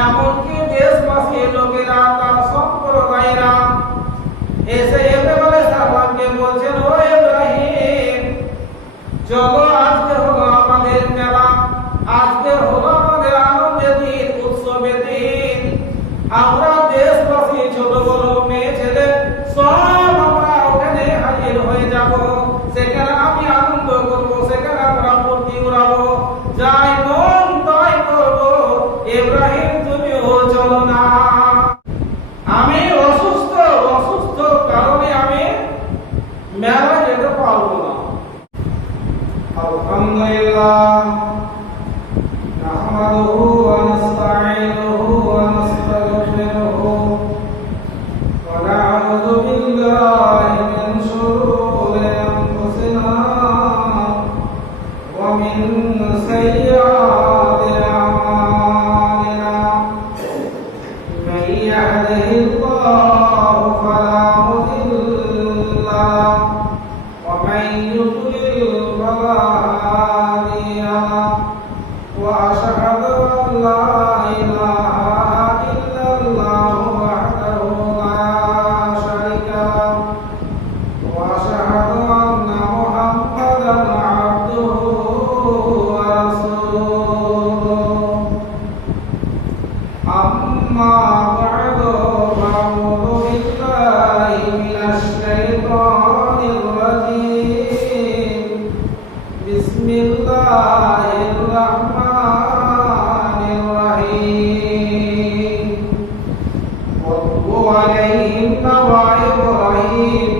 এমনকি দেশবাসী লোকেরা তার সম্প্রদায়েরা এসে ইব্রাহিম আলাইহিস সালামকে বলছেন, ও ইব্রাহিম, চলো আজকে হলো আমাদের মেলা, আজকে হলো আমাদের আনন্দের দিন, উৎসবের দিন। আমরা দেশবাসী ছোট বড় মেয়ে ছেলে সব আমরা ওখানে হাজির হয়ে যাব, সেখানে আমি আনন্দ করব, সেখানে আমরা ফুর্তি উড়াবো, যাই মন তাই করব। ইব্রাহিম তুমিও চলো না, আমি অসুস্থ কারণে আমি মেলা যেতে পারবো না। আলহামদুলিল্লাহ নাহমাদুহু ওয়া নাস্তাঈনুহু ওয়া নাস্তাগফিরুহু ওয়া না'উযু বিল্লাহি মিন শুরুরি আনফুসিনা ওয়া মিন সাইয়্যাতি আ'মালিনা মান ইয়াহদিহিল্লাহু ফালা মুদিল্লা লাহু ওয়া মান ইউদ্লিল ফালা হাদিয়া লাহু وأشهد أن لا إله إلا الله وحده لا شريك له وأشهد أن محمدا عبده ورسوله أما بعد فأعوذ بالله من الشيطان الرجيم بسم الله الرحمن الرحيم واتل عليهم نبأ إبراهيم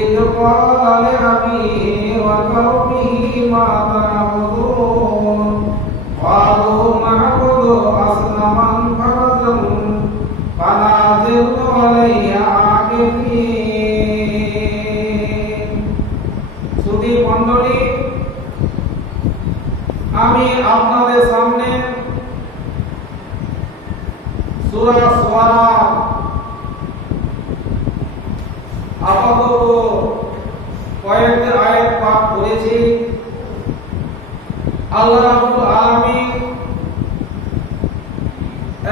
إذ قال لأبيه وقومه ما تعبدون قالوا نعبد أصناما فلا نظل عليه عاكفين সুধী মণ্ডলী, আমি আপনাদের সামনে সূরা শুআরা আপাতত কয়েকটি আয়াত পাঠ করেছি। আল্লাহ রাব্বুল আলামিন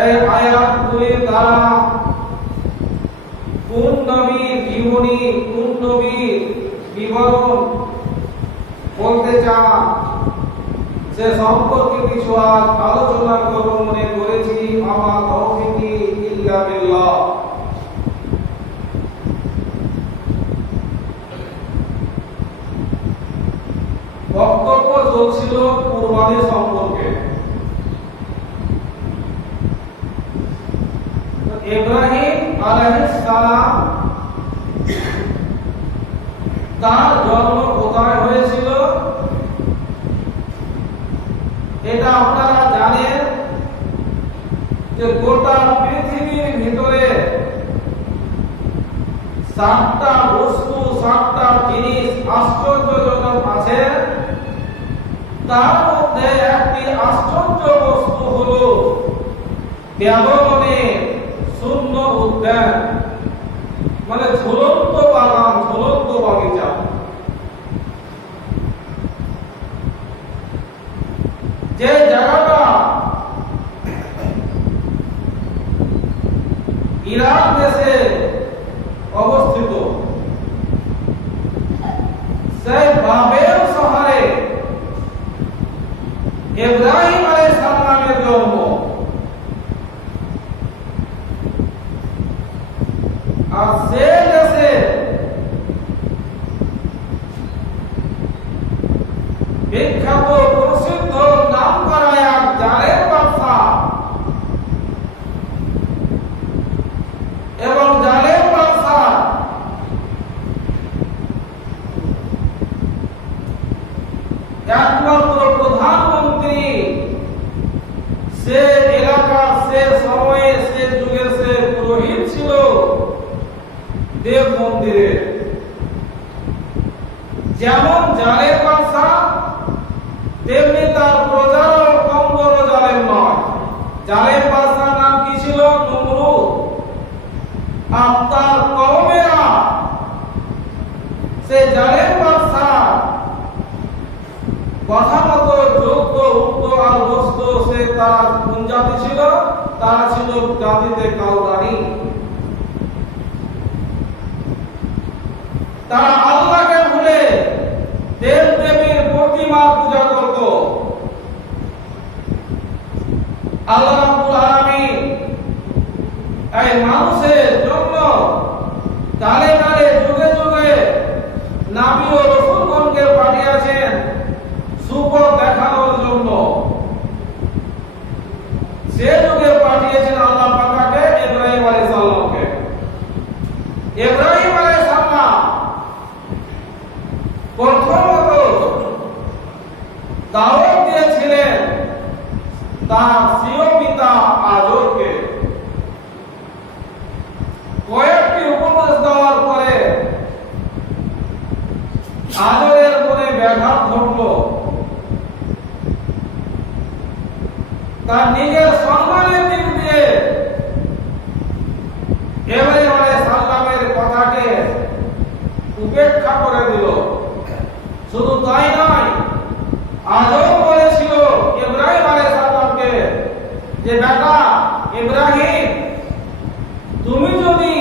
এই আয়াতগুলির দ্বারা কোন নবীর জীবনী, কোন নবীর বিবরণ বলতে চান সে সম্পর্কে কিছু আজ আলোচনা করব মনে করেছি। আমার তৌফিকি ইল্লা বিল্লাহ। বক্তব্য চলছিল কুরবানি সম্পর্কে। ইব্রাহিম আলাইহিস সালাম তার জন্ম কোথায় হয়েছিল এটা আপনারা জানেন যে গোটা পৃথিবীর ভিতরে 7টা বস্তু, 7টা জিনিস আশ্চর্যজনক আছে। তার মধ্যে একটি আশ্চর্য বস্তু হলো ব্যাবিলনের শূন্য উদ্যান, মানে ঝুলন্ত বাগান, ঝুলন্ত বাগিচা। যে জায়গাটা ইরাক দেশে অবস্থিত, সেই বাবেল শহরে ইব্রাহিম আলাইহিস সালামের জন্ম। আর সে দেশে বিখ্যাত প্রসিদ্ধ নাম করা এক জালেম বাদশা, এবং জালেম বাদশা একমাত্র প্রধানমন্ত্রী, সে এলাকা, সে সময়ে, সে যুগে সে পুরোহিত ছিল দেব মন্দিরে। যেমন জালেম বাদশা, তেমনি তার প্রজারও কম বড় জালেম নয়। জালেম বাদশার নাম কি ছিল? নমরুদ। আর তার কওমেরা সে জালেম বাদশা কথা মতো যোগ্য উত্তর আর বস্তু সে তারা কোন জাতি ছিল? তারা ছিল জাতিতে কালদারি। তারা আল্লাহকে ভুলে দেব দেবীর প্রতিমা পূজা করত। আল্লাহ রাব্বুল আলামিন এই মানুষের জন্য কালে কালে যুগে যুগে নবী ও রাসূলগণকে পাঠিয়েছেন সুপথ দেখানোর জন্য। সে যুগে পাঠিয়েছেন আল্লাহ পাককে ইব্রাহিম আলাইহিস সালামকে। ইব্রাহিম আলাইহিস সালাম প্রথমত দাওয়াত দিয়েছিলেন তার স্বীয় পিতা আজরকে। কয়েকটি উপদেশ দেওয়ার পরে আজরের মনে ব্যাঘাত ঘটল। তার নিজের সম্মানের দিক দিয়ে ইব্রাহিম আলাইহিস সালামের কথাকে উপেক্ষা করে দিল। শুধু তাই নয়, আজর বলেছিল ইব্রাহিম আলাইহিস সালামকে যে বেটা ইব্রাহিম, তুমি যদি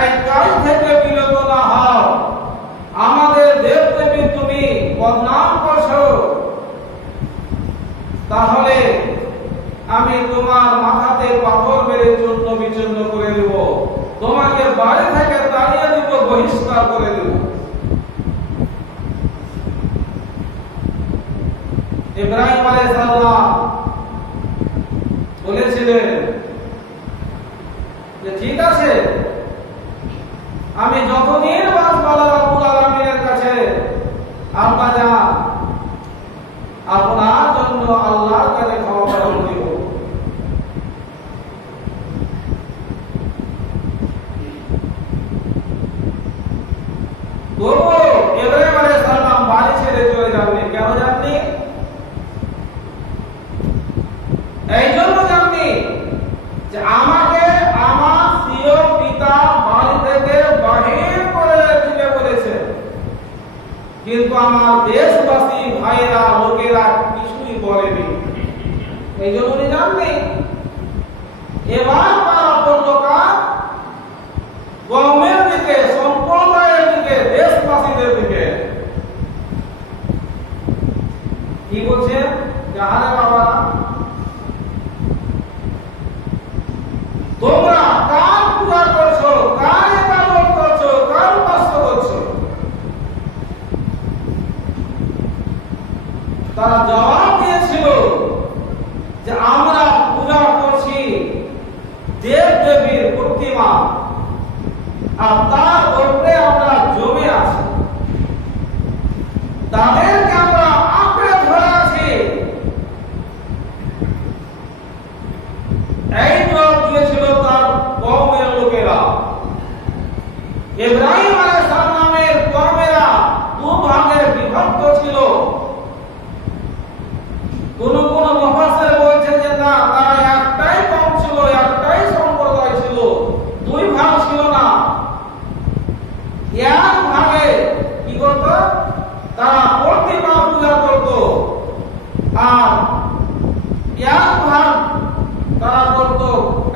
এই কাজ থেকে বিরত না হও, আমাদের দেব দেবী তুমি বদনাম করছো, তাহলে আমি তোমার মাথাতে পাথর মেরে চূর্ণ বিচূর্ণ করে দেব, তোমাকে বাড়ি থেকে তাড়িয়ে দেব, বহিষ্কার করে দেব। ইব্রাহিম আলাইহিস সালাম বলেছিলেন যে ঠিক আছে, আমি যতদিন বাঁচব আল্লাহ রাব্বুল আলামিনের কাছে আব্বা যান আপনার জন্য আল্লাহর কাছে ক্ষমা প্রার্থনা করব। তবুও ইব্রাহিম আলাইহিস সালাম বাড়ি ছেড়ে চলে যাননি। কেন যাননি? এই জন্য যাননি যে আমাকে আমার স্বীয় পিতা বাড়ি থেকে বাহির করে দিতে বলেছে, কিন্তু আমার দেশবাসী ভাইরা লোকেরা কিছুই বলেনি। এই জন্য উনি যাননি। এবার তারা বলল কওমের দিকে, সম্প্রদায়ের দিকে, দেশবাসীদের দিকে। কি বলছেন? যাহারে বাবা, তোমরা কার পূজা করছো, কার ইবাদত করছো, কার উপাসনা করছো? তারা জবাব দিয়েছিল যে আমরা পূজা করছি দেব দেবীর প্রতিমা, আর তার উপরে আমরা জমে আছি, তাদেরকে আমরা আঁকড়ে ধরে আছি। এই জবাব দিয়েছিল তার কওমের লোকেরা। ইব্রাহিম আলাইহিস সালামের কওমেরা দু ভাগে বিভক্ত ছিল। কোন কোন মুফাসসির বলছেন যে না, তারা একটাই কওম ছিল, একটাই সম্প্রদায় ছিল, দুই ভাগ ছিল না। এক ভাগে কি করত? তারা প্রতিমা পূজা করত, আর এক ভাগ তারা করত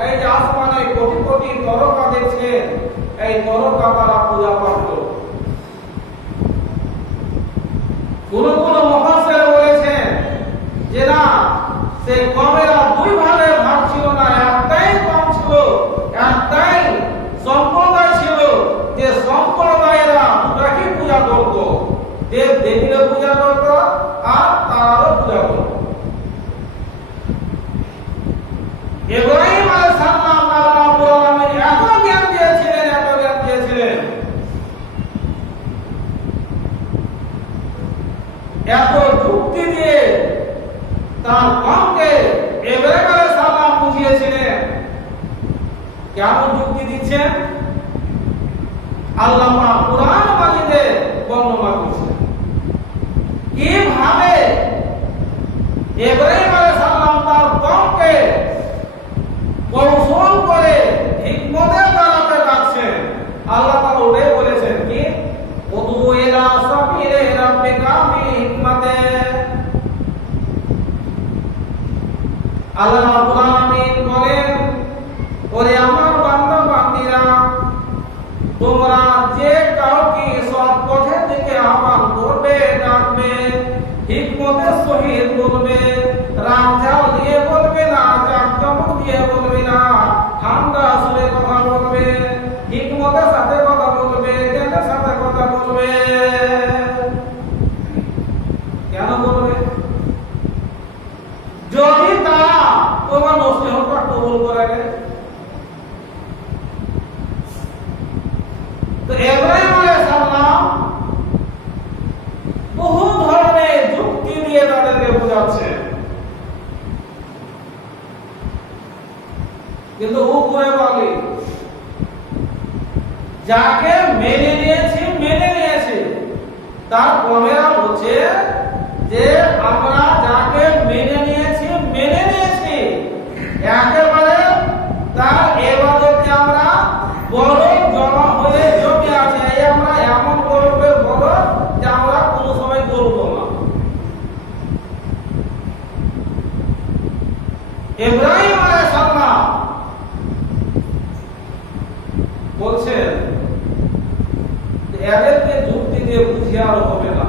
এই যে আসমানে কোটি কোটি তারকা দেখছে, এই তারকা তারা পূজা করত। কোন কোন মুফাসসির বলেছেন যে না, সে কওমেরা দুই ভাগে ভাগ ছিল না, একটাই কওম ছিল, একটাই সম্প্রদায় ছিল, যে সম্প্রদায়েরা দুটাকে পূজা করত, দেব দেবীরা পূজা করত আর তারাও পূজা করত। ইব্রাহিম আলাইহিস সালাম আল্লাহ রাব্বুল আলামিন এত জ্ঞান দিয়েছিলেন, এত জ্ঞান দিয়েছিলেন, এত যুক্তি দিয়ে তার কওমকে ইব্রাহিম আলাইহিস সালাম বুঝিয়েছিলেন। কেমন যুক্তি দিচ্ছেন? আল্লাহ পাক কুরআন মাজিদে বর্ণনা করেছেন কিভাবে ইব্রাহিম আলাইহিস সালাম তার কওমকে কৌশল করে হিকমতের দ্বারাতে ডাকছেন। আল্লাহ তাআলা ওটাই বলেছেন কি উদু ইলা সাবিলি রাব্বিকা বিল হিকমাতে, কিন্তু উপরে বলে যাকে মেনে নিয়েছি তার কমেরা বলছে যে আমরা যাকে মেনে নিয়েছি একেবারে তার ইবাদতে আমরা বড় জমা হয়ে জমে আছে। আমরা এমন গর্বের বড় যে আমরা কোনো সময় করব না। ইব্রাহিম আলাইহিস সালাম বলছেন এদেরকে যুক্তি দিয়ে বুঝিয়ে আর হবে না,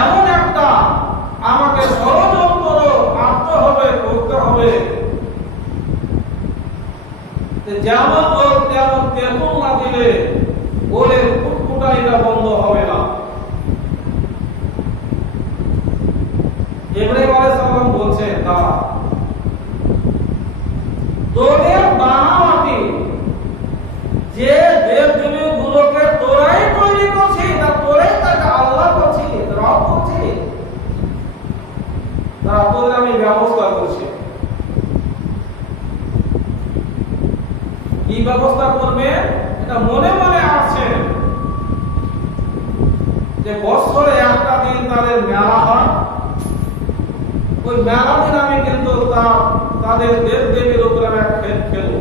এমন একটা আমাকে ষড়যন্ত্র আনতে হবে, করতে হবে যেমন লোক তেমন তেমন না দিলে ওরে কুটকুটাইটা বন্ধ হবে না। ইব্রাহিম আলাইহিস সালাম বলছেন তারা তোদের বানাওয়াটি যে দেবদেবী গুলোকে তোরাই তৈরি করছিস, তোরাই তাকে আল্লাহ করছিস, রব করছিস, তারা তোদের আমি ব্যবস্থা করছি। কি ব্যবস্থা করবে এটা মনে মনে আসছে যে বছরে একটা দিন তাদের মেলা হয়, ওই মেলা দিন আমি কিন্তু তাদের দেবদেবীর উপরে আমি খেলবো।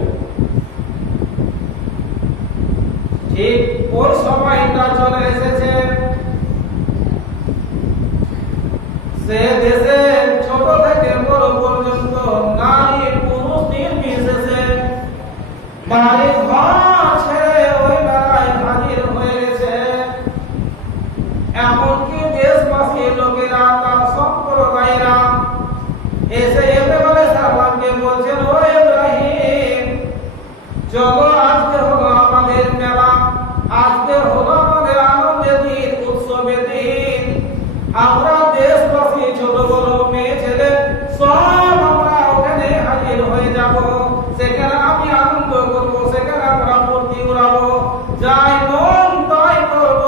ঠিক ওই সময়টা চলে এসেছে, সে দেশে ছোট থেকে বড় পর্যন্ত নারী পুরুষ নির্বিশেষে বাড়ি ঘর ছেড়ে ওই মেলায় হাজির হয়ে গেছে। এমনকি দেশবাসী লোকেরা তার সম্প্রদায়েরা এসে ইব্রাহিম আলাইহিস সালামকে বলছেন, ও ইব্রাহিম চলো আজকে হলো আমাদের মেলা, আজকে হলো আমাদের আনন্দের দিন, উৎসবের দিন। আমরা দেশবাসী ছোট বড় মেয়ে ছেলে সব আমরা ওখানে হাজির হয়ে যাব, সেখানে আমি আনন্দ করব, সেখানে আমরা ফুর্তি উড়াবো, যাই মন তাই করব।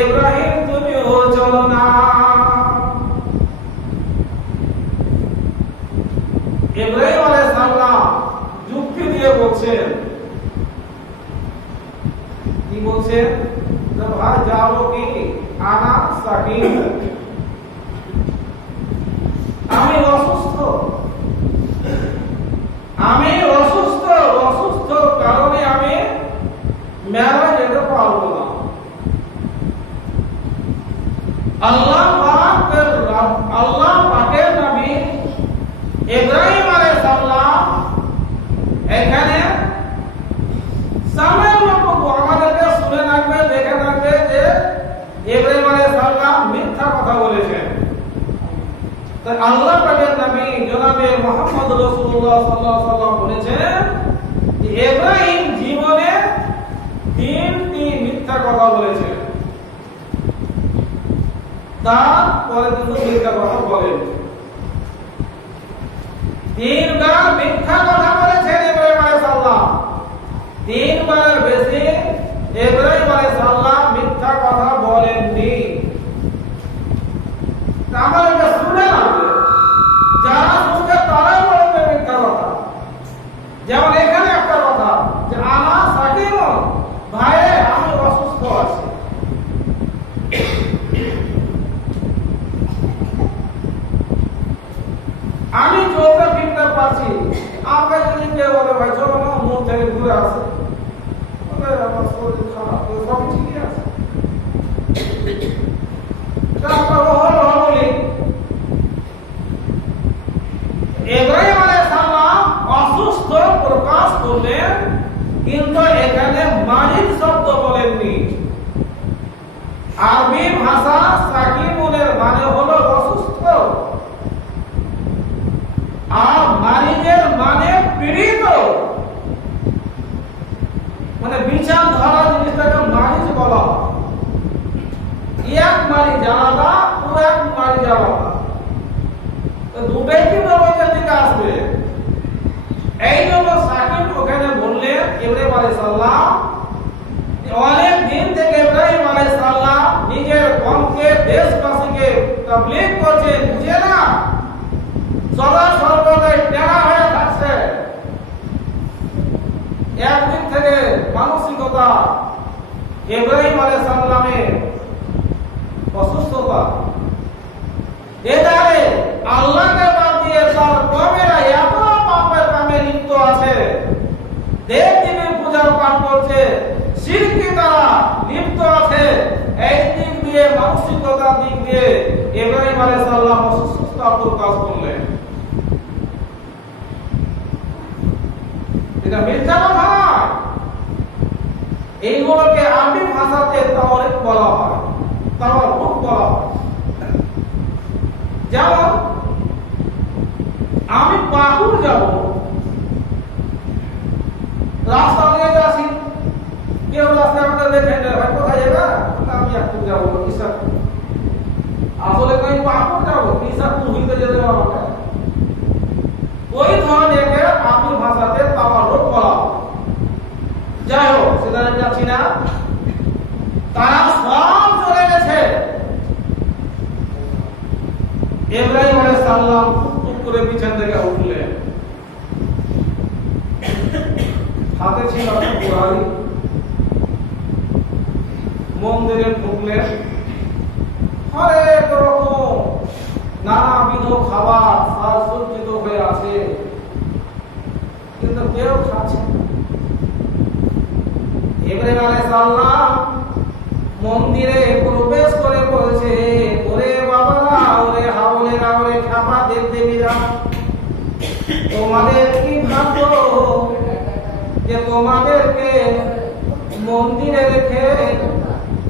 ইব্রাহিম তুমিও চলো না। ইব্রাহিম আলাইহিস সালাম যুক্তি দিয়ে বলছেন, কি বলছেন, যে ভাই যাবো কি আনা সাকিম, আমি অসুস্থ, অসুস্থ কারণে আমি মেলা যেতে পারবো না। আল্লাহ পাকের নবী ইব্রাহিম আলাইহিস সালাম এখানে সামান্যটুকু আমাদেরকে শুনে রাখবে, দেখে রাখবে যে ইব্রাহিম আলাইহিস সালাম মিথ্যা কথা বলেছেন। তাই আল্লাহ পাকের নবী জনাবে মুহাম্মদ রাসূলুল্লাহ সাল্লাল্লাহু আলাইহি ওয়াসাল্লাম বলেছেন যে ইব্রাহিম জীবনে তিনটি মিথ্যা কথা বলেছেন, তারপরে কিন্তু মিথ্যা কথা বলেন। তিনবার মিথ্যা কথা বলেছেন ইব্রাহিম আলাইহিস সালাম, তিনবারের বেশি ইব্রাহিম আলাইহিস সালাম মিথ্যা কথা বলেননি। আমার এটা শুনে লাগবে, যারা শুনবে তারাই বলবে মিথ্যা কথা। যেমন এখানে একটা কথা যে আনা সাকিম, ভাই আমি অসুস্থ আছি। আমি চলতে ফিরতে পারছি, আমাকে যদি কেউ বলে ভাই চলো না মন থেকে ঘুরে আসে, আমার শরীর খারাপ, সব ঠিকই আছে, ইব্রাহিম আলাইহিস সালাম অসুস্থ প্রকাশ করলেন, কিন্তু এখানে মারিদ শব্দ বলেননি। আরবি ভাষা সাকিমুনের মানে হলো অসুস্থ, আর মারিদের মানে পীড়িত, মানে বিচার ধরা জিনিসটাকে মারিদ বলা। এক মারিদ আলাদা, পুরো এক মারিদ আলাদা, তো দুটাই কি ব্যবহারের দিকে আসবে। এই জন্য সাকিব ওখানে বললেন ইব্রাহিম আলাইহিস সালাম অনেক দিন থেকে ইব্রাহিম আলাইহিস সালাম নিজের কওমকে দেশবাসীকে তাবলীগ করছেন, বুঝে না, সদা সর্বদাই টেরা হয়ে থাকছে। লিপ্ত আছে, এই দিক দিয়ে মানসিকতার দিক দিয়ে ইব্রাহিম আলাইহিস সালাম অসুস্থতার কাজ করলেন। এটা মিথ্যা কথা। এইগুলোকে আরবি ভাষাতে তাওরাত বলা হয়, তাওরাত বলা হয়। যেমন আমি পাকুর যাব, রাস্তা দিয়ে যাচ্ছি, কেউ রাস্তায় আমাকে দেখে ভাই কোথায় যাবে, আমি একটু যাবো ইসাপুর, আসলে আমি পাকুর যাবো, ইসাপুর হইতে যেতে হবে। ওই ধরনের আরবি ভাষাতে তাওরাত বলা হয়। যাই হোক, সেটা যাচ্ছি না, তারা সব চলে গেছে। ইব্রাহিম আলাইহিস সালাম টুক করে পিছন থেকে উঠলেন, হাতে ছিল কুরআন, মন্দিরে ঢুকলেন। হরেক রকম নানাবিধ খাবার সাজসজ্জিত হয়ে আছে, কিন্তু কেউ খাচ্ছে না। ইব্রাহিম আলাইহিস সালাম মন্দিরে প্রবেশ করে বলছে, ওরে বাবারা, ওরে হাওলেরা, ওরে খাপা দেবদেবীরা, তোমাদের কি ভাগ্য যে তোমাদেরকে মন্দিরে রেখে,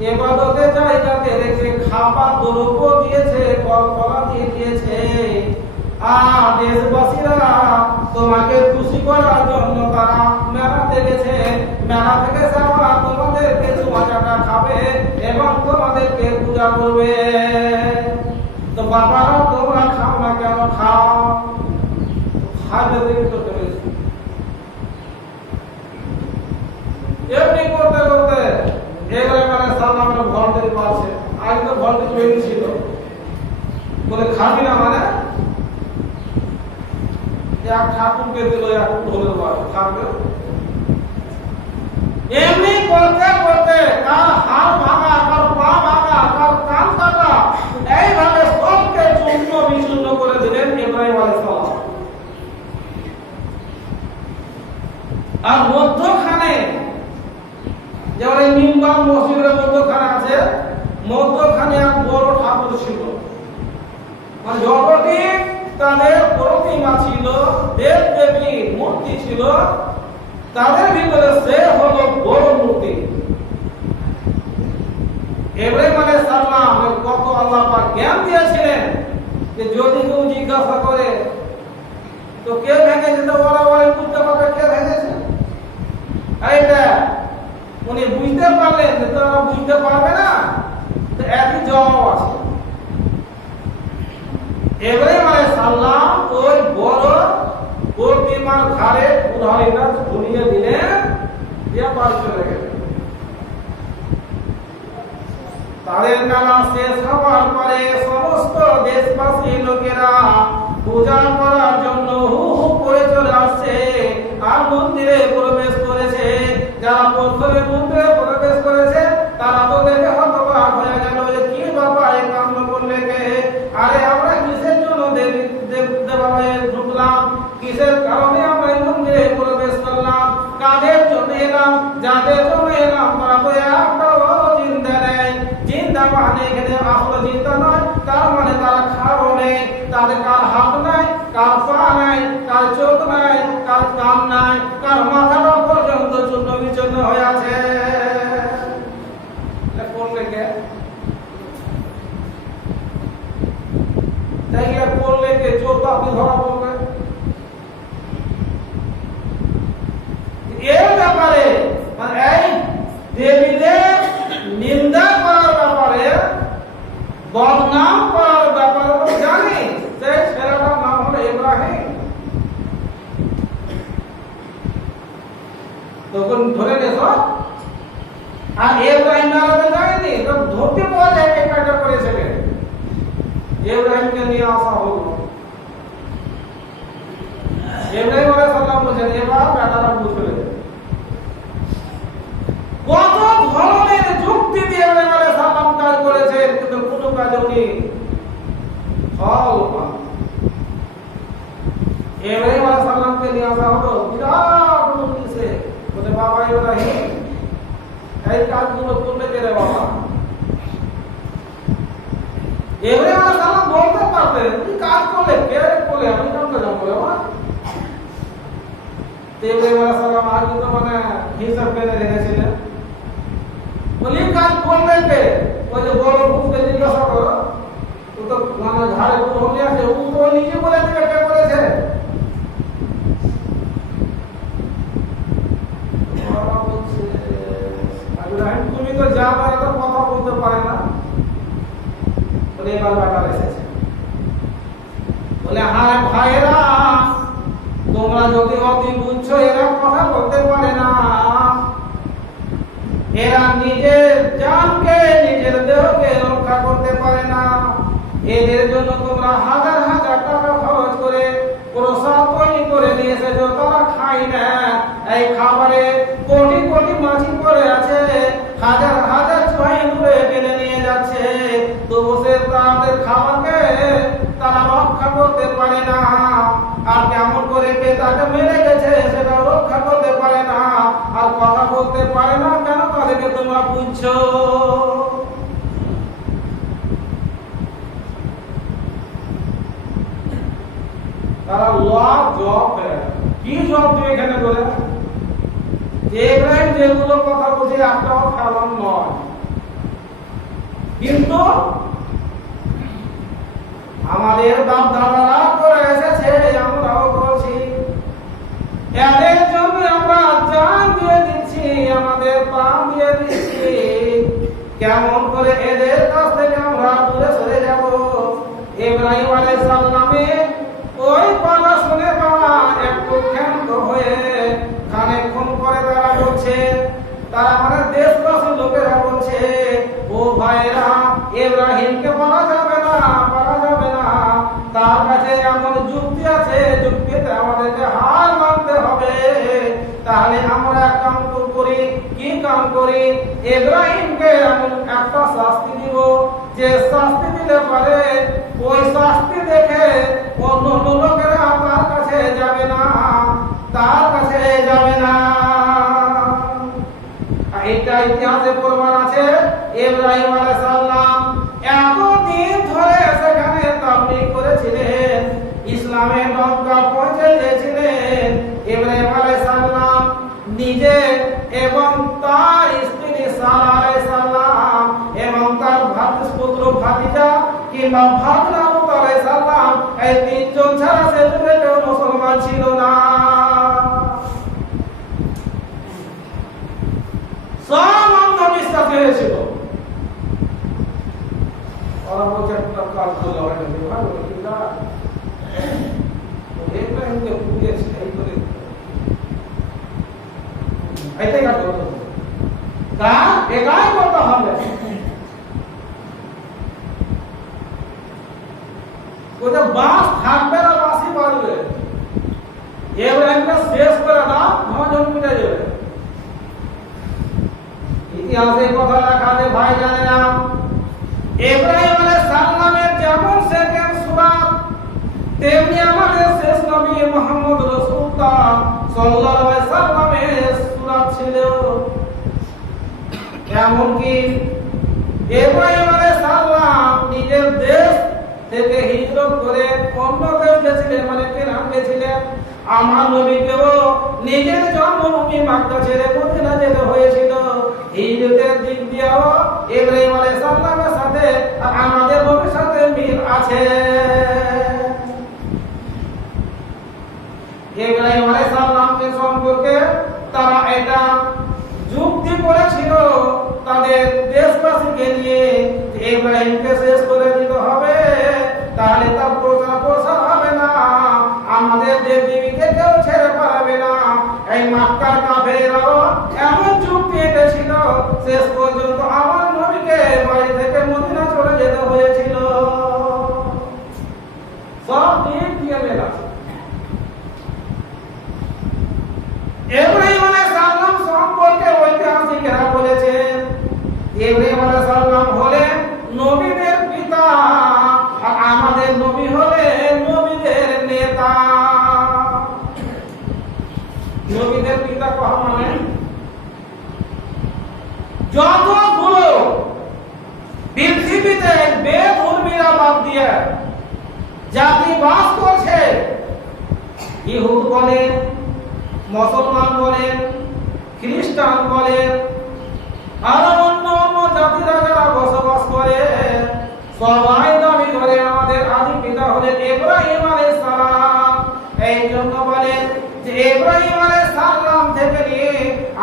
ইবাদতের জায়গাতে রেখে খাবার দ্রব্য দিয়েছে, কলকলা দিয়ে দিয়েছে। আর দেশবাসীরা তোমাকে খুশি করার জন্য তারা মেলাতে গেছে, মেলা থেকে যাওয়া তোমাদেরকে চুমাচাটা খাবে এবং তোমাদেরকে পূজা করবে। তো বাবারা, তোমরা খাও না কেন? খাও, খাবে দেখি তো পেরেছি। এমনি করতে করতে ইব্রাহিম আলাইহিস সালামের ভোল্টেজ বাড়ছে। আগে তো ভোল্টেজ বেশি ছিল, বলে খাবি না মানে এক ঠাকুরকে দিল, এক ঢোলের বাড়ি খাবে। এমনি করতে করতে কার হাড় ভাঙা, কার পা ভাঙা, কার কান কাটা, এইভাবে সবকে চূর্ণ বিচূর্ণ করে দিলেন ইব্রাহিম আলাইহিস সালাম। আর মধ্যখানে, যেমন এই মিম্বার মসজিদের মধ্যখানে আছে, মধ্যখানে এক বড় ঠাকুর ছিল, মানে যতটি তাদের প্রতিমা ছিল, দেব দেবীর মূর্তি ছিল, তাদের ভিতরে সে হলো বড় মূর্তি। ইব্রাহিম আলাইহিস সালাম কত আল্লাহ পাক জ্ঞান দিয়েছিলেন যে যদি কেউ জিজ্ঞাসা করে তো কে ভেঙেছে, তো ওরা বুঝতে পারবে কে ভেঙেছে। এইটা উনি বুঝতে পারলেন যে তারা বুঝতে পারবে না, তো একই জবাব আছে। ইব্রাহিম আলাইহিস সালাম ওই বড় প্রতিমার ঘাড়ে উধারিটা ঝুলিয়ে দিলেন, দিয়ে বাড়ি চলে গেলেন। তাদের নামাজ শেষ হওয়ার পরে সমস্ত দেশবাসী লোকেরা পূজা করার জন্য হু হু করে চলে আসছে আর মন্দিরে প্রবেশ করেছে। যারা প্রথমে মন্দিরে প্রবেশ করেছে তারা তো দেখে হতবাক হয়ে গেল যে কি বাবা এই কাণ্ড করলে কে? আরে আমরা কিসের জন্য দেবালয়ে ঢুকলাম, কিসের কারণে আমরা এই মন্দিরে প্রবেশ করলাম, কাদের জন্য এলাম, যাদের জন্য এলাম তারা তো একটাও চিন্তা নেই। চিন্তা মানে এখানে আসলে চিন্তা নয়, তার মানে তারা খাওয়া নেই, তাদের কার হাত নাই, কার পা নাই, কার চোখ নাই, কার কান নাই, কার মাথাটা পর্যন্ত চূর্ণ বিচূর্ণ হয়ে আছে। পড়লে কে? পড়লে কে? চোখ আপনি ধরা পড়বে। এর ব্যাপারে মানে এই দেবীদের নিন্দা করার ব্যাপারে, বদনাম করার ব্যাপারে তো জানি, সেই ছেলেটার নাম হলো ইব্রাহিম। তখন ধরে গেছ, আর ইব্রাহিম আলাদা যায়নি, তো ধরতে পাওয়া যায় এই কাজটা করেছে। ইব্রাহিমকে নিয়ে আসা হলো। ইব্রাহিম আলাইহিস সালাম বলেন, এবার বেটারা বুঝবে। কত ধরনের যুক্তি দিয়ে ইব্রাহিম আলাইহিস সালাম কাজ করেছেন, কিন্তু কোনো কাজে উনি ফল পান। ইব্রাহিম আলাইহিস সালামকে নিয়ে আসা হলো বিরাট উদ্দেশ্যে, বলে বাবা ইব্রাহিম এই কাজগুলো করলে কে রে বাবা? ইব্রাহিম আলাইহিস সালাম বলতে পারতেন এই কাজ করলে কে করলে আমি কামটা যাব বাবা। ইব্রাহিম আলাইহিস সালাম আগে তো মানে হিসাব করে রেখেছিলেন, বলি কাজ করলে কে? ওই যে বড় ভূতকে জিজ্ঞাসা করো, ও তো মানে ঘাড়ে ঘুরে আছে, ও তো নিজে বলে দিবে কে করেছে। তুমি তো যা পারে তো কথা বলতে পারে না, বলে এবার ব্যাপার এসেছে। বলে হ্যাঁ ভাইরা, তোমরা যদি অতি বুঝছো এরা কথা বলতে পারে না, এরা নিজের জানকে নিজের দেহকে রক্ষা করতে পারে না, এদের জন্য তোমরা হাজার হাজার টাকা খরচ করে প্রসাদ তৈরি করে নিয়ে এসেছো, তারা খায় না। এই খাবারে কোটি কোটি মাছি পড়ে আছে, হাজার হাজার ছয় দূরে টেনে নিয়ে যাচ্ছে, তবু সে তাদের খাবারকে তারা রক্ষা করতে পারে না। আর কেমন করে কে তাকে মেরে গেছে সেটা রক্ষা করতে পারে না, আর কথা বলতে পারে না, কেন তাদেরকে তোমরা বুঝছো? তারা জব কি জব তুমি এখানে বলে যে ইব্রাহিম যেগুলো কথা বলছে একটাও ফেলাম নয়, কিন্তু আমাদের বাপ দাদারা করে এসেছে, আমরাও করছি, এদের জন্য আমরা জান দিয়ে দিচ্ছি, আমাদের প্রাণ দিয়ে দিচ্ছি। কেমন করে এদের কাছ থেকে আমরা দূরে সরে যাব? ইব্রাহিম আলাইহিস সালামের ওই কথা শুনে তারা একটু ক্ষান্ত হয়ে খানিকক্ষণ পরে তারা বলছে, তারা মানে দেশবাসী লোকেরা বলছে, ও ভাইরা, ইব্রাহিমকে বলা যাবে না, বলা যাবে না, তার কাছে এমন যুক্তি আছে, যুক্তিতে আমাদেরকে হার মানতে হবে। তাহলে আমরা এক কাম করি, কি কাম করি? ইব্রাহিমকে এমন একটা শাস্তি দিব, যে শাস্তি দিলে পারে ওই শাস্তি দেখে অন্য লোকেরা তার কাছে যাবে না, তার কাছে যাবে না। এটা ইতিহাসে প্রমাণ আছে। ইব্রাহিম আলাইহিস সালাম এতদিন ধরে সেখানে তাবলীগ করেছিলেন, ইসলামের নৌকা পৌঁছে দিয়েছিলেন। ইব্রাহিম আলাইহিস সালাম নিজে এবং তার স্ত্রী সারা আলাইহিস সালাম এবং তার পুত্র ভাতিজা কিংবা ভাগনা লূত আলাইহিস সালাম, এই তিনজন ছাড়া সে যুগে কেউ মুসলমান ছিল না। সব অন্ধবিশ্বাস হয়েছিল। ওরা বলছে একটা কাজ করলে হয় না, ভালো কিনা ইব্রাহিমকে বুঝিয়েছে এই করে এটাই কাজ করতে হবে, তা একাই করতে হবে। ওটা বাস থাকবে না, বাসই বাড়বে। ইব্রাহিমকে শেষ করে দাও, মহাজন মিটে যাবে। ইতিহাসে কথা লেখা আছে, ভাই জানে না, ইব্রাহিম আলাইহিস সালামের যেমন সেকেন্ড সূরাত, তেমনি আমাদের শেষ নবী মুহাম্মদ রাসূলুল্লাহ সাল্লাল্লাহু আলাইহি সাল্লামের সূরাত ছিল। এমন কি ইব্রাহিম আলাইহিস সালাম নিজের দেশ থেকে হিজরত করে অন্য দেশে গেছিলেন, মানে কেনান গেছিলেন। আমার নবীকেও নিজের জন্মভূমি মক্কা ছেড়ে মদিনা যেতে হয়েছিল। হিজরতের দিক দিয়েও ইব্রাহিম আলাইহিস সালামের সাথে আমাদের নবীর সাথে মিল আছে। ইব্রাহিম আলাইহিস সালামকে সম্পর্কে তারা এটা যুক্তি করেছিল তাদের দেশবাসীকে নিয়ে, ইব্রাহিমকে শেষ করে দিতে হবে, তাহলে তার প্রচার হবে না, আমাদের দেবদেবীকে কেউ ছেড়ে পারবে না। এই মক্কার কাফেররাও এমন যুক্তি এনেছিল, শেষ পর্যন্ত আমার নবীকে বাড়ি থেকে মদিনা চলে যেতে হয়েছিল। সব দিক দিয়ে মেলা। ইব্রাহিম আলাইহিস সালাম সম্পর্কে ঐতিহাসিকরা বলেছেন, ইব্রাহিম আলাইহিস সালাম হলেন নবীদের পিতা, আর আমাদের নবী হলেন নবীদের নেতা। নবীদের পিতা কহা মানে যতগুলো পৃথিবীতে বেধর্মীরা বাদ দিয়ে জাতি বাস করছে, ইহুদ বলেন, মুসলমান বলেন, খ্রিস্টান বলেন, আর অন্য অন্য জাতিরা যারা বসবাস করে, সবাই দাবি করে আমাদের আদি পিতা হলেন ইব্রাহিম আলাইহিস সালাম। এই জন্য বলেন যে ইব্রাহিম আলাইহিস সালাম থেকে নিয়ে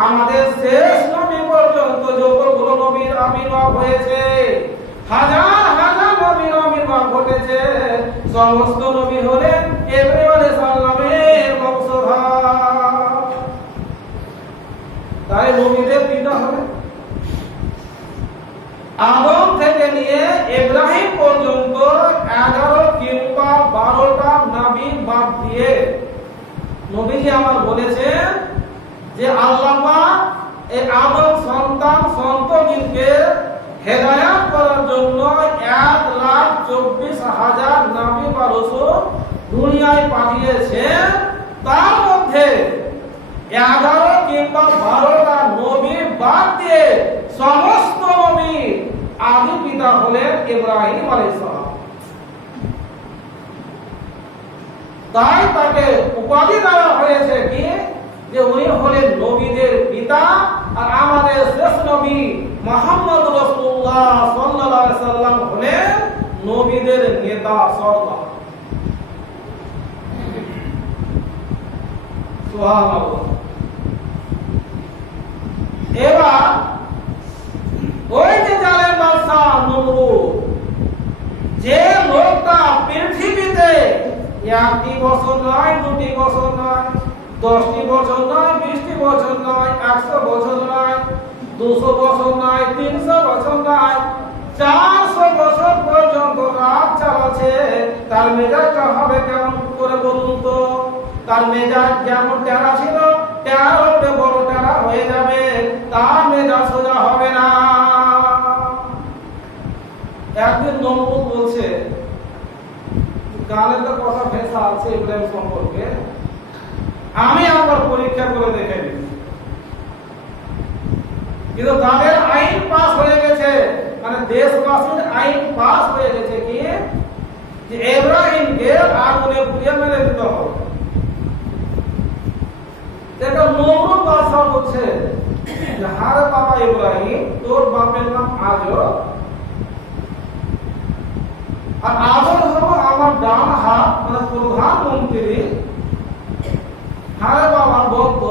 আমাদের শেষ নবী পর্যন্ত যতগুলো নবীর আবির্ভাব হয়েছে, হাজার হাজার নবীর আবির্ভাব ঘটেছে, সমস্ত নবী হলেন ইব্রাহিম আলাইহিস সালামের বংশধর। তাই নবীদের পিতা হলেন আদম থেকে নিয়ে ইব্রাহিম পর্যন্ত 11 কিংবা 12টা নবী বাদ দিয়ে নবীজি আমার বলেছেন যে আল্লাহ পাক এই আদম সন্তান সন্ততিকে হেদায়েত করার জন্য 1,24,000 নবী বা রাসূল দুনিয়ায় পাঠিয়েছেন। তার মধ্যে 11 কিংবা 12টা নবী বাদ দিয়ে সমস্ত নবী আদি পিতা হলেন ইব্রাহিম আলাইহিস সালাম। তাই তাকে উপাধি দেওয়া হয়েছে কি যে উনি হলেন নবীদের পিতা, আর আমাদের শেষ নবী মুহাম্মদ রাসূলুল্লাহ সাল্লাল্লাহু আলাইহি সাল্লাম হলেন নবীদের নেতা সরদার। সুবহানাল্লাহ। এবার ওই যে জালেম বাদশা নমরুদ, যে লোকটা পৃথিবীতে 1টি বছর নয়, 2টি বছর নয়, 10টি বছর নয়, 20টি বছর নয়, 100 বছর নয়, 200 বছর নয়, 300 বছর নয়, 400 বছর পর্যন্ত রাত চালাচ্ছে, তার মেজাজটা হবে কেমন করে বলুন তো? তার মেজাজ যেমন টেরা ছিল, টেরার উপরে বড় টেরা হয়ে যাবে, তার মেজাজ সোজা হবে না। একদিন নমরুদ বলছে, গানের তো কথা ভেসা আছে ইব্রাহিম সম্পর্কে, আমি একবার পরীক্ষা করে দেখে নিই। কিন্তু তাদের আইন পাস হয়ে গেছে, মানে দেশবাসীর আইন পাস হয়ে গেছে কি যে ইব্রাহিমকে আগুনে পুড়িয়ে মেরে দিতে হবে। দেখো নমরুদ বাদশা বলছে যে হারে বাবা ইব্রাহিম, তোর বাপের নাম আজর, আর আজর হলো আমার ডান হাত, মানে প্রধানমন্ত্রী। হারে বাবা ভক্ত,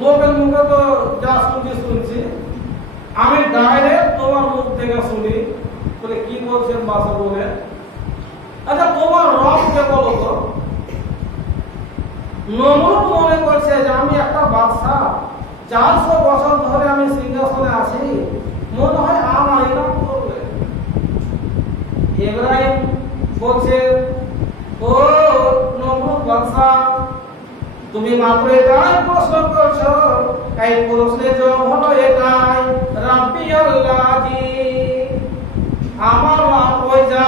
লোকের মুখে তো যা শুনছি, আমি ডাইরেক্ট তোমার মুখ থেকে শুনি। বলে কি বলছেন বাদশা? বলে আচ্ছা তোমার রবকে বলো তো। নমরুদ মনে করছে যে আমি একটা বাদশা, 400 বছর ধরে আমি সিংহাসনে আছি, মনে হয় আমার এরকম করবে। ইব্রাহিম বলছে, ও নমরুদ বাদশা, তুমি মাত্র এটাই প্রশ্ন করছো, এই প্রশ্নের জবাব হলো এটাই, রাব্বি আল্লাহি, আমার রব ওই যা।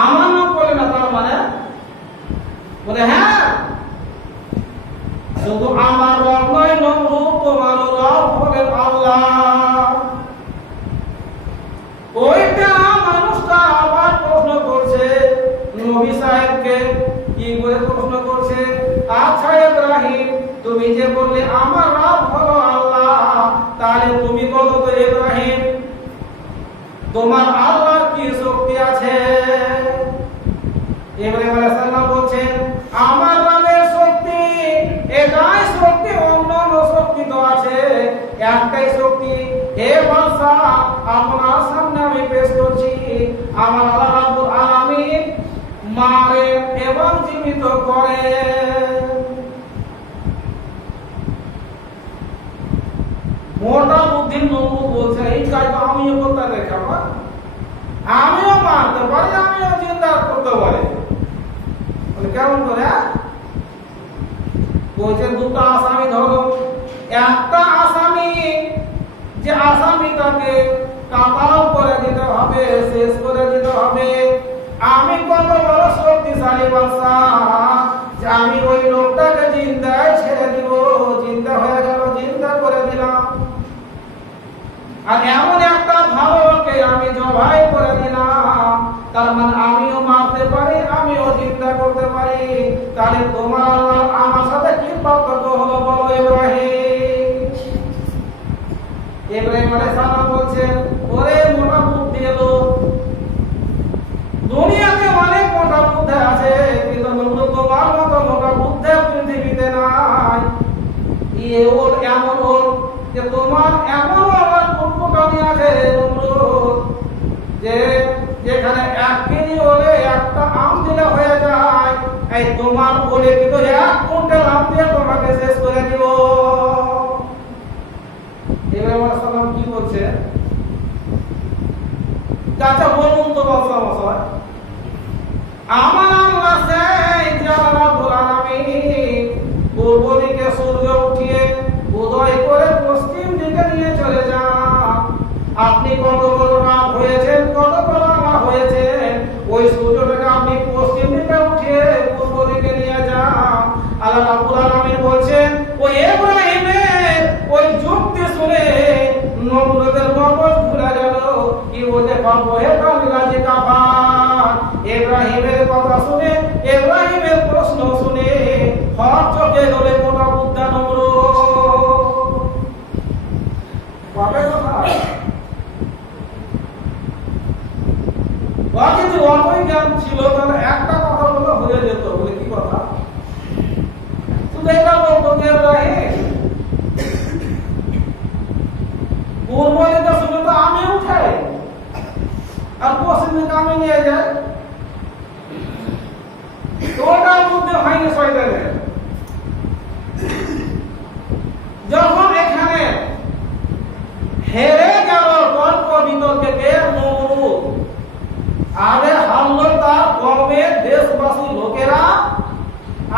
আমার নাম বলে না, তার মানে বলে হ্যাঁ শুধু আমার রব নয় নমরুদ, তোমার রব হলেন আল্লাহ। ওইটা মানুষটা আবার প্রশ্ন করছে নবী সাহেবকে, কি করে প্রশ্ন করছে, আচ্ছা ইব্রাহিম তুমি যে বললে আমার রব হলো আল্লাহ, তাহলে তুমি বলো তো ইব্রাহিম, তোমার আল্লাহর কি শক্তি আছে? ইব্রাহিম আলাইহিস সালাম বলছেন, আমার রবের শক্তি এটাই শক্তি, অন্যান্য শক্তি তো আছে, একটাই শক্তি। হে বাদশা, আপনার সামনে আমি পেশ করছি, আমার আল্লাহ রাব্বুল আলামিন মারে এবং জীবিত করে। মোটা বুদ্ধির নমরুদ বলছে, এই কাজটা আমিও করতে দেখাবো, আমিও মারতে পারি, আমিও জিন্দা করতে পারি। কেমন করে? বলছে দুটো আসামি ধরো, একটা আসামি যে আসামিটাকে কাতাল করে দিতে হবে, শেষ করে দিতে হবে। আমি কত বড় শক্তিশালী বাদশা যে আমি ওই লোকটাকে জিন্দায় ছেড়ে তার মানে আমিও মারতে পারি, আমিও চিন্তা করতে পারি। তাহলে তোমার আল্লাহ আমার সাথে কি পার্থক্য হলো বলো ইব্রাহিম? ইব্রাহিম আলাইহিস সালাম বলছেন, ওরে মোটা বুদ্ধি এলো, দুনিয়াতে অনেক মোটা বুদ্ধি আছে, কিন্তু তোমার মতো মোটা বুদ্ধি পৃথিবীতে নাই। ওর এমন ওর যে তোমার এমন আবার কুটকুটানি আছে যে যেখানে 1 কেজি ওলে একটা আম দিলে হয়ে যায়, এই তোমার ওলে কিন্তু 1 কুইন্টাল আম দিয়ে তোমাকে শেষ করে দিব। ইব্রাহিম আলাইহিস সালাম কি বলছে? চাচা বলুন তো বাবা মশাই, আমার আল্লাহ সেই যে রব্বুল আলামিন পূর্ব দিকে সূর্য উঠিয়ে উদয় করে পশ্চিম দিকে নিয়ে চলে যান। আপনি কত বড় রাম হয়েছেন, কত বড় আমার হয়েছেন, ওই সূর্যটাকে আপনি পশ্চিম দিকে উঠিয়ে পূর্ব দিকে নিয়ে যান। আল্লাহ রাব্বুল আলামিন বলছেন, ওই ইব্রাহিমের ওই যুক্তি শুনে নমরুদের মগজ ঘুরে গেল। কি বলতে পারবো? হে কাল্লাজি কাফার। ইব্রাহিমের কথা শুনে, ইব্রাহিমের প্রশ্ন শুনে হর চোখে গলে মোটা বুদ্ধা নমরুদ পাবে কোথায়? যদি অতই জ্ঞান ছিল তাহলে একটা কথা বলে হয়ে যেত। বলে কি কথা? শুধু এটা বলতো যে ইব্রাহিম পূর্ব দিকে শুনে তো আমি উঠাই আর পশ্চিম দিকে আমি নিয়ে যাই। ওটার মধ্যে হয়নি শয়তানের। যখন এখানে হেরে গেল তর্ক বিতর্কে নমরুদ, আরে হারল তার কওমের দেশবাসী লোকেরা,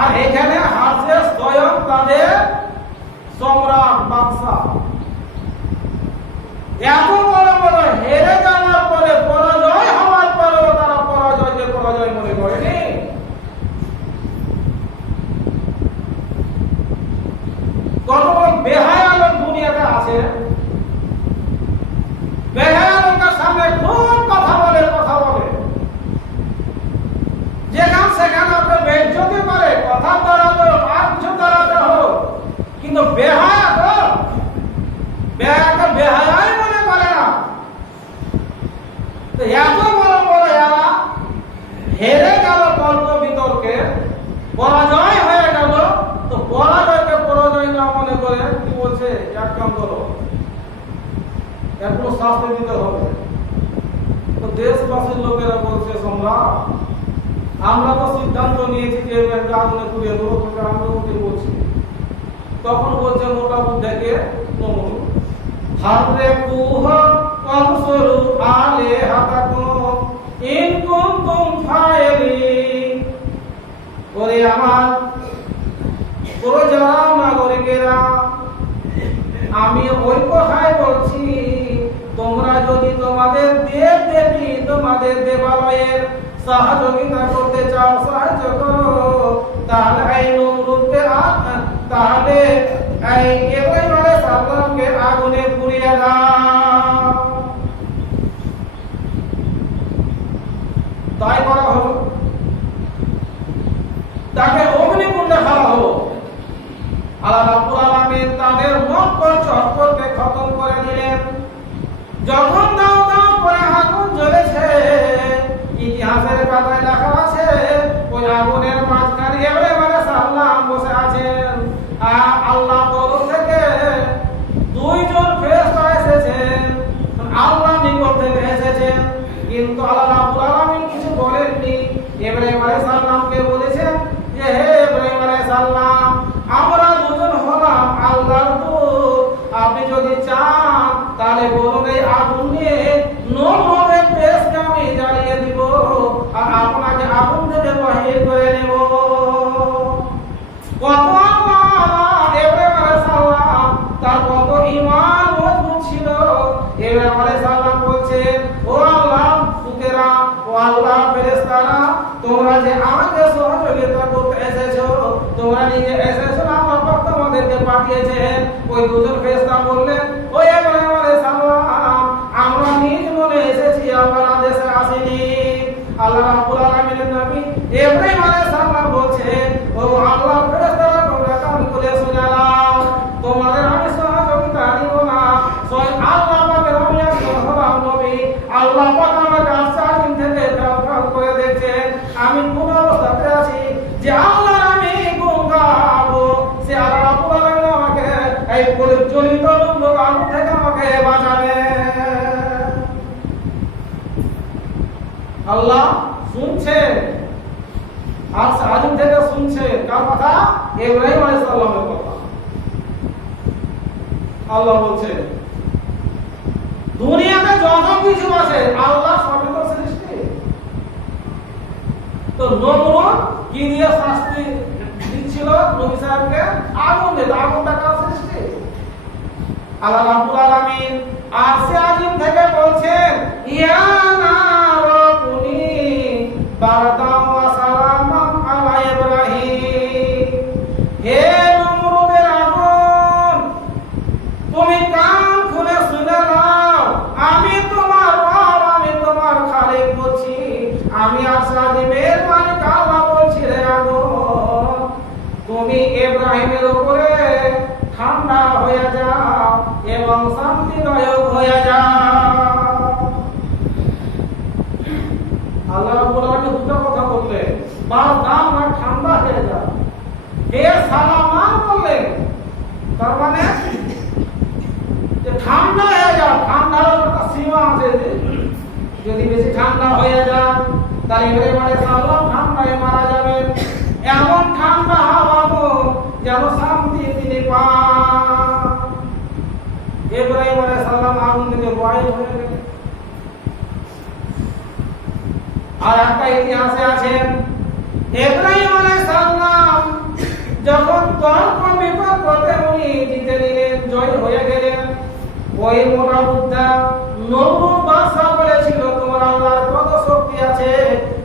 আর এখানে হারছে স্বয়ং তাদের সম্রাট বাদশাহ। এত বড় বড় হেরে যাওয়ার পরে, পরাজয় হওয়ার পরেও তারা পরাজয়কে পরাজয় মনে করেনি। কত বড় বেহায়া লোক দুনিয়াতে আছে, বেহায়া লোকের সামনে খুব কথা বলে, যেখান সেখানে আপনি বেইজ্জতি করে, কথা দাঁড়াতে আর কিছু দাঁড়াতে হলো, কিন্তু বেহায়া তো বেহায়াকে বেহায়াই মনে করে না। তো এত বড় বড় এরা হেরে গেল তর্ক বিতর্কে, পরাজয় হয়ে গেল, তো পরাজয়কে পরাজয় না মনে করে কি বলছে? এক কাম করো, এখনো শাস্তি দিতে হবে। তো দেশবাসীর লোকেরা বলছে, সম্রাট আমরা তো সিদ্ধান্ত নিয়েছি যে আগুনে পুড়িয়ে দেবো, তোকে আমরা ওকে বলছি। তখন বলছে মোটা বুদ্ধাকে, নমরুদ, হারে কুহ কনসরু আলে হাতাকুম ইন কুনতুম ফাইলিন। ওরে আমার প্রজা নাগরিকেরা, আমি ওই কথাই বলছি, তোমরা যদি তোমাদের দেব দেবী, তোমাদের দেবালয়ের সহযোগিতা করতে চাও, সাহায্য করো, তাহলে এই নমরুদকে তাহলে এই ইব্রাহিম আলাইহিস সালামকে আগুনে পুড়িয়ে দাও। তাই করা হলো, তাকে অগ্নিকুণ্ডে ফেলা হলো। আল্লাহ রাব্বুল আলামিন তাদের মক্কর চক্করকে খতম করে দিলেন। যখন দাও দাও করে আগুন জ্বলেছে, ইতিহাসের পাতায় লেখা আছে ওই আগুনের মাঝখানে ইব্রাহিম আলাইহিস সালাম বসে আছেন। আল্লাহ তরফ থেকে 2 জন ফেরেশতা এসেছেন, আল্লাহ নিকট থেকে এসেছেন, কিন্তু আল্লাহ রাব্বুল আলামিন কিছু বলেননি। ইব্রাহিম আলাইহিস সালামকে বলেছেন যে, হে ইব্রাহিম আলাইহিস সালাম, আমরা দুজন হলাম আল্লাহর দূত, আপনি যদি চান তাহলে বলুন এই আগুন নিয়ে নমরুদের দেশকে আমি জ্বালিয়ে দিব আর আপনাকে আগুন থেকে বাহির করে নেব। কত ইব্রাহিম আলাইহিস সালাম, তার কত ঈমান মজবুত ছিল। ইব্রাহিম আলাইহিস সালাম বলছেন, ও আল্লাহ দূতেরা, ও আল্লাহ ফেরেশতারা, তোমরা যে আমাকে সহযোগিতা করতে এসেছো, তোমরা নিজে এসেছো না, আল্লাহ পাক তোমাদেরকে পাঠিয়েছেন। ওই 2 জন ফেরেশতা বললেন, ও ইব্রাহিম আলাইহিস সালাম, আমরা নিজ মনে এসেছি, আমার আদেশে আসিনি। নবী ইব্রাহিম আলাইহিস সালাম বলছে, ও আল্লাহর ফেরেশতারা তোমরা কান খুলে শুনে নাও, তোমাদের আমি সহযোগিতা দিব না। স্বয়ং আল্লাহ পাকের আমি একজন হলাম নবী। আল্লাহ পাক আমাকে আসাদিন থেকে দাওয়াত করে দিয়েছেন, আমি কোন অবস্থাতে আছি যে আল্লাহর আমি গুণ গাবো, সে আল্লাহ রাব্বুল আলামিন আমাকে এই পরিচালিত লোক আগুন থেকে আমাকে বাঁচাবে। আল্লাহ শুনছে, আর আগুন থেকে শুনছে কার কথা? ইব্রাহিম আলাইহিস সালামের কথা। আল্লাহ বলছে দুনিয়াতে যত কিছু আছে আল্লাহ সবই তো সৃষ্টি। তো নমরুদ কি দিয়ে শাস্তি দিচ্ছিল নবী সাহেবকে? আগুন দিয়ে। আগুনটা কার সৃষ্টি? আল্লাহ রাব্বুল আলামিন আরশে আজিম থেকে বলছেন, ইয়া নারকুনি বারদাম ওয়া সালামান আলা ইব্রাহিম। হে নমরুদের আগুন, তুমি কান খুলে শুনে নাও, আমি তোমার রব, আমি তোমার খালিক বলছি, আমি আরশে আজিমের মালিক আল্লাহ বলছি, রে আগুন তুমি ইব্রাহিমের উপরে ঠান্ডা হয়ে যাও এবং শান্তিদায়ক হয়ে যাও। আল্লাহ রাব্বুল আলামিন দুটো কথা বললেন, বারদাম না ঠান্ডা হয়ে যাও, হে সালামান বললেন, তার মানে যে ঠান্ডা হয়ে যাও। ঠান্ডার একটা সীমা আছে, যদি বেশি ঠান্ডা হয়ে যায় তাহলে ইব্রাহিম আলাইহিস সালাম ঠান্ডায় মারা যাবেন। এমন ঠান্ডা হওয়াবো যেন শান্তি তিনি পান। ইব্রাহিম আলাইহিস সালাম আগুন থেকে বাইর হয়ে গেলেন। আর একটা ইতিহাসে আছেন, ইব্রাহিম আলাইহিস সালাম যখন তর্ক বিতর্কতে উনি জিতে নিলেন, জয় হয়ে গেলেন, ওই মোটা বুদ্ধা নমরুদ বাদশা বলেছিল, তোমার আল্লাহর কত শক্তি আছে,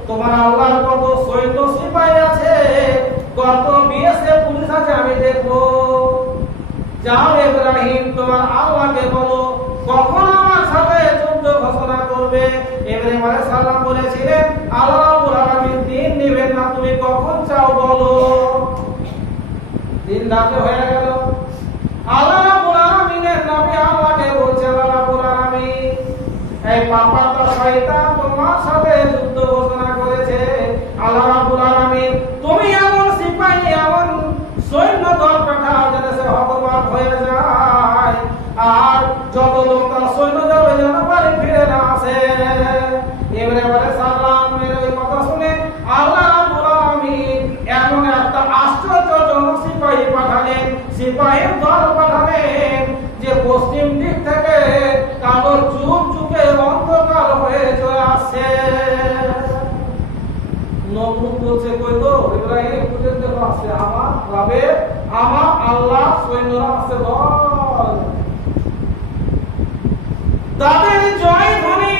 তোমার আল্লাহর কত সৈন্য সিপাহী আছে, কত বিএসএফ পুলিশ আছে আমি দেখবো। যাও ইব্রাহিম, তোমার আল্লাহকে বলো কখন আমার সাথে যুদ্ধ ঘোষণা করবে। ইব্রাহিম আলাইহিস সালাম বলেছিলেন, আল্লাহ রাব্বুল আলামিন দিন নেবেন না, তুমি কখন চাও বলো। দিন ধার্য হয়ে গেল। আল্লাহ রাব্বুল আলামিনের নবী আল্লাহকে বলছে, আল্লাহ রাব্বুল আলামিন এই পাপাতা শয়তান তোমার সাথে যুদ্ধ ঘোষণা করেছে। আল্লাহ রাব্বুল আলামিন তুমি এমন সিপাহী, এমন সৈন্য দল পাঠাও যাতে সে হতবাক হয়ে যায়, আর যত লোক তার সৈন্য যাবে যেন বাড়ি ফিরে না আসে। ইব্রাহিম আলাইহিস সালামের ওই কথা শুনে আল্লাহ রাব্বুল আলামিন এমন একটা আশ্চর্যজনক সিপাহী পাঠালেন, সিপাহীর দল পাঠালেন যে পশ্চিম দিক থেকে কালো চুপচুপে অন্ধকার হয়ে চলে আসছে। নমরুদ বলছে, কই গো ইব্রাহিম, পর্যন্ত আসছে আমার রবে, আমার আল্লাহ সৈন্যরা আসছে, বল। তাদের জয় ধ্বনি,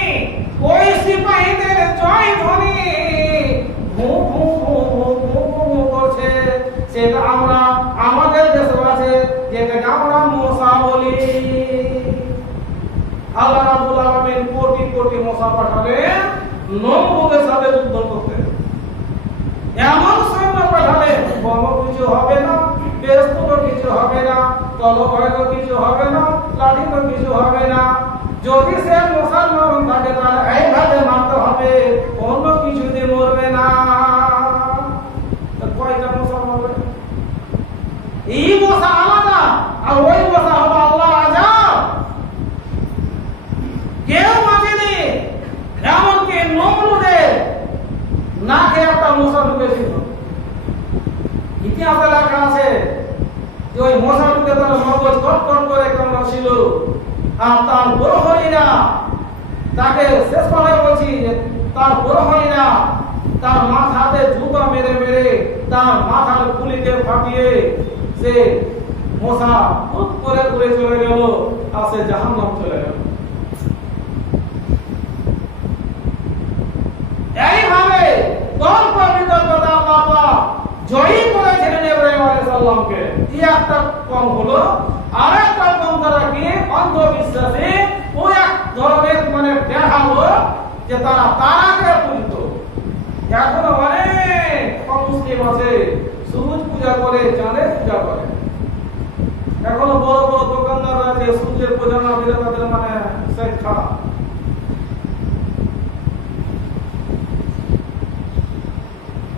ওই সিপাহীদের জয় ধ্বনি ভূ ভূ ভূ ভূ ভূ ভূ করছে। সেটা আমরা আমাদের দেশে আছে, যেটাকে আমরা মশা বলি। আল্লাহ রাব্বুল আলামিন কোটি কোটি মশা পাঠালেন নমরুদের সাথে যুদ্ধ করতে। এমন সৈন্য পাঠালেন, বম কিছু হবে না, বেস্তর কিছু হবে না, তলবারও কিছু হবে না, লাঠিও কিছু হবে না। যদি সে মুসলমান থাকে তাহলে এইভাবে মারতে হবে, অন্য কিছু দিয়ে মরবে না। কয়টা মশা মরবে? এই মশা আলাদা, আর ওই মশা হলো আল্লাহ আযাব। কেউ বাঁচেনি, এমনকি নমরুদের নাকে একটা মশা ঢুকেছিল। ইতিহাসে লেখা আছে যে ওই মশা ঢুকে তার মগজ কটকট করে কামড়াচ্ছিল, আর তার প্রহরীরা তাকে শেষ কথা বলছি, তার প্রহরীরা তার মাথাতে জুতা মেরে মেরে তার মাথার খুলিকে ফাটিয়ে সে মশা খুব করে উড়ে চলে গেল, আর সে জাহান্নাম চলে গেল। এইভাবে গল্প বিতর্কতা বাবা জয়ী করেছিলেন ইব্রাহিম আলাইহিস সালামকে। এই একটা কম হলো, আর একটা কম তারা কি অন্ধবিশ্বাসী, ওই এক ধরনের মানে দেখালো যে তারা তারাকে পুজিত। এখনো মাসে সূর্য পূজা করে, চাঁদের পূজা করে। এখনো বড় বড় দোকানদার আছে সূর্যের পূজা না দিলে তাদের মানে সেই খারাপ।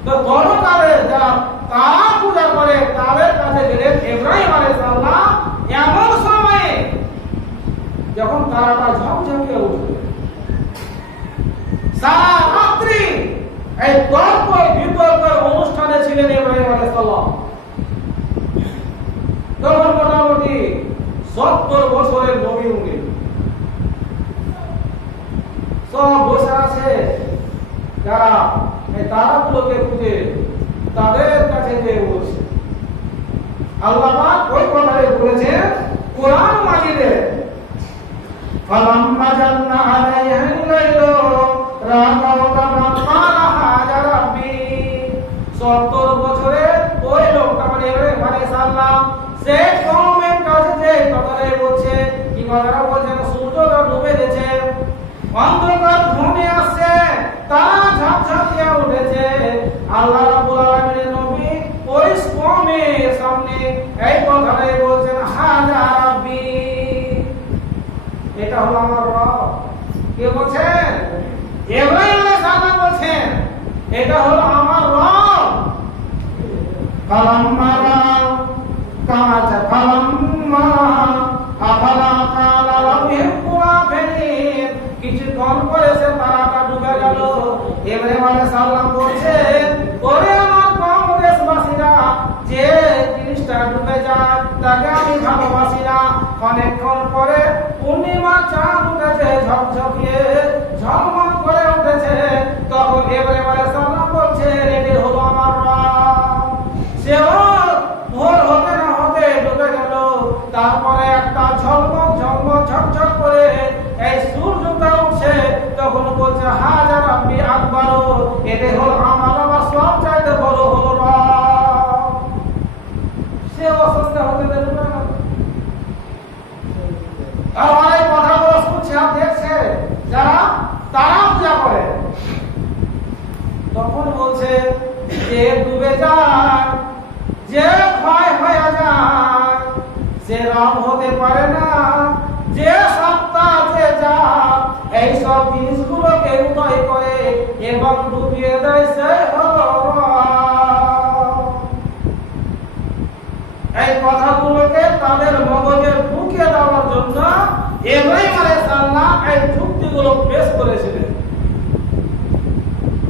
তো ধর্মকালে যারা তারা পূজা করে তাদের কাছে গেলে ইব্রাহিম আলাইহিস সালাম এমন সময়ে যখন তারাটা ঝকঝকে উঠবে, সারা রাত্রি এই তর্ক বিতর্কের অনুষ্ঠানে ছিলেন ইব্রাহিম আলাইহিস সালাম। তখন মোটামুটি 70 বছরের নবী উনি সব বসে আছে, যারা এই তারাগুলোকে খুঁজে তাদের কাছে যে বলছে। আল্লাহ পাক ওই কথাই বলেছেন কোরআন মাজিদে, ফালাম্মা জান্না আলাইহিল লাইলু রাআউ কামা ক্বালা হাজা রাব্বি। 70 বছরের ওই লোকটা মানে ইব্রাহিম আলাইহিস সালাম সে কওমের কাছে যে কথাই বলছে, কি কথাটা বলছেন, সূর্যটা ডুবে গেছে, অন্ধকার ঘুমে আসছে, তারা ঝাঁকঝাঁকিয়ে উঠেছে। আল্লাহ রাব্বুল আলামিনের নবী ওই কওমের সামনে এই কথাটাই বলছেন, হাজা রাব্বি, এটা হলো আমার রব। কে বলছেন? ইব্রাহিম আলাইহিস সালাম বলছেন এটা হলো আমার রব। ফালাম্মা কামাতা ফালাম্মা আফালা কালা রাব্বিহিম কুরাফিন, কিছুক্ষণ পরে সে তারাটা ডুবে গেল। ইব্রাহিম আলাইহিস সালাম বলছেন, ওরে আমার কওম দেশবাসীরা, যে জিনিসটা ডুবে যায় তাকে আমি ভালোবাসি না। অনেকক্ষণ পরে পূর্ণিমা চাঁদ উঠেছে, ঝকঝকিয়ে ঝলমল করে উঠেছে। তখন ইব্রাহিম আলাইহিস সালাম বলছেন এটি হলো আমার রব। সেও ভোর হতে না হতে ডুবে গেল। তারপরে একটা ঝলমল ঝলমল ঝকঝক করে এই সূর্যটা উঠছে। তখন বলছে হাজা রাব্বি আকবার, এটি হলো আমার রব, সব চাইতে বড় হলো রব। সে অসুস্থ হতে দেবে না। আর এই কথাগুলো শুনছে আর দেখছে যারা তারা পূজা করে। তখন বলছে যে ডুবে যায়, যে ক্ষয় হয়ে যায়, সে রব হতে পারে না। যে সত্তা, যে যা এই সব জিনিসগুলোকে উদয় করে এবং ডুবিয়ে দেয়, সে হলো রব। এই কথাগুলোকে তাদের মগজে ঢুকিয়ে দেওয়ার জন্য ইব্রাহিম আলাইহিস সালাম এই যুক্তিগুলো পেশ করেছিলেন।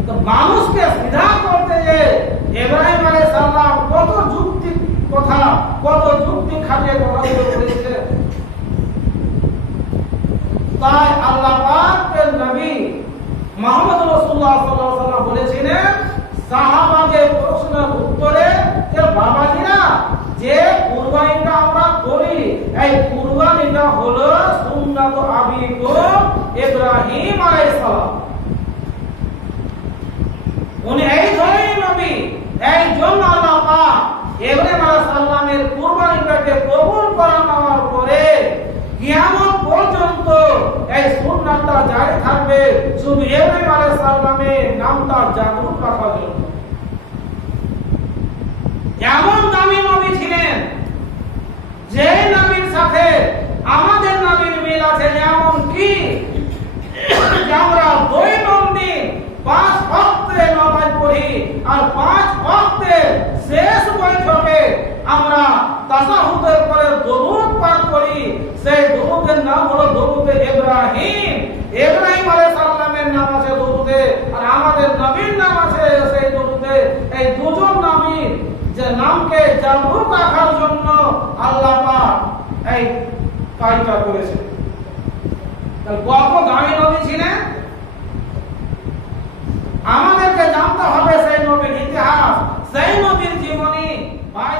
তো মানুষকে সিধা করতে যে ইব্রাহিম আলাইহিস সালাম কত যুক্তি কথা, কত যুক্তি খাটিয়ে কথাগুলো বলেছিলেন। তাই আল্লাহ পাকের নবী মুহাম্মদ রাসূলুল্লাহ সাল্লাল্লাহু আলাইহি ওয়াসাল্লাম বলেছিলেন সাহাবাদের প্রশ্নের উত্তরে, যে বাবাজিরা যে কুরবানিটা আমরা করি, এই কুরবানিটা হলো সুন্নাত আবিকুম ইব্রাহিম আলাইহিস সালাম। উনি এই ধরনের নবী, এই জন্য আল্লাহ পাক ইব্রাহিম আলাইহিস সালামের কুরবানিটাকে কবুল করে নেওয়ার পরে কিয়ামত পর্যন্ত এই সুন্নাতটা জারি থাকবে, শুধু ইব্রাহিম আলাইহিস সালামের নামটা জাগ্রত রাখার জন্য। এমন দামি নবী ছিলেন যে নবীর সাথে আমাদের নবীর মিল আছে। যেমন কি আমরা দৈনন্দিন 5 ওয়াক্তে নামাজ পড়ি, আর 5 ওয়াক্তে শেষ বৈঠকে আমরা তাশাহুদের পরে দরুদ পাঠ করি। সেই দরুদের নাম হলো দরুদে ইব্রাহিম। ইব্রাহিম আলাইহিস সালামের নাম আছে দরুদে, আর আমাদের নবীর নাম আছে সেই দরুদে। এই দুজন নবী যে নামকে জাগ্রত রাখার জন্য আল্লাহ পাক এই কাজটা করেছে। তাহলে কত দামি নবী ছিলেন, আমাদেরকে জানতে হবে সেই নবীর ইতিহাস, সেই নবীর জীবনী। ভাই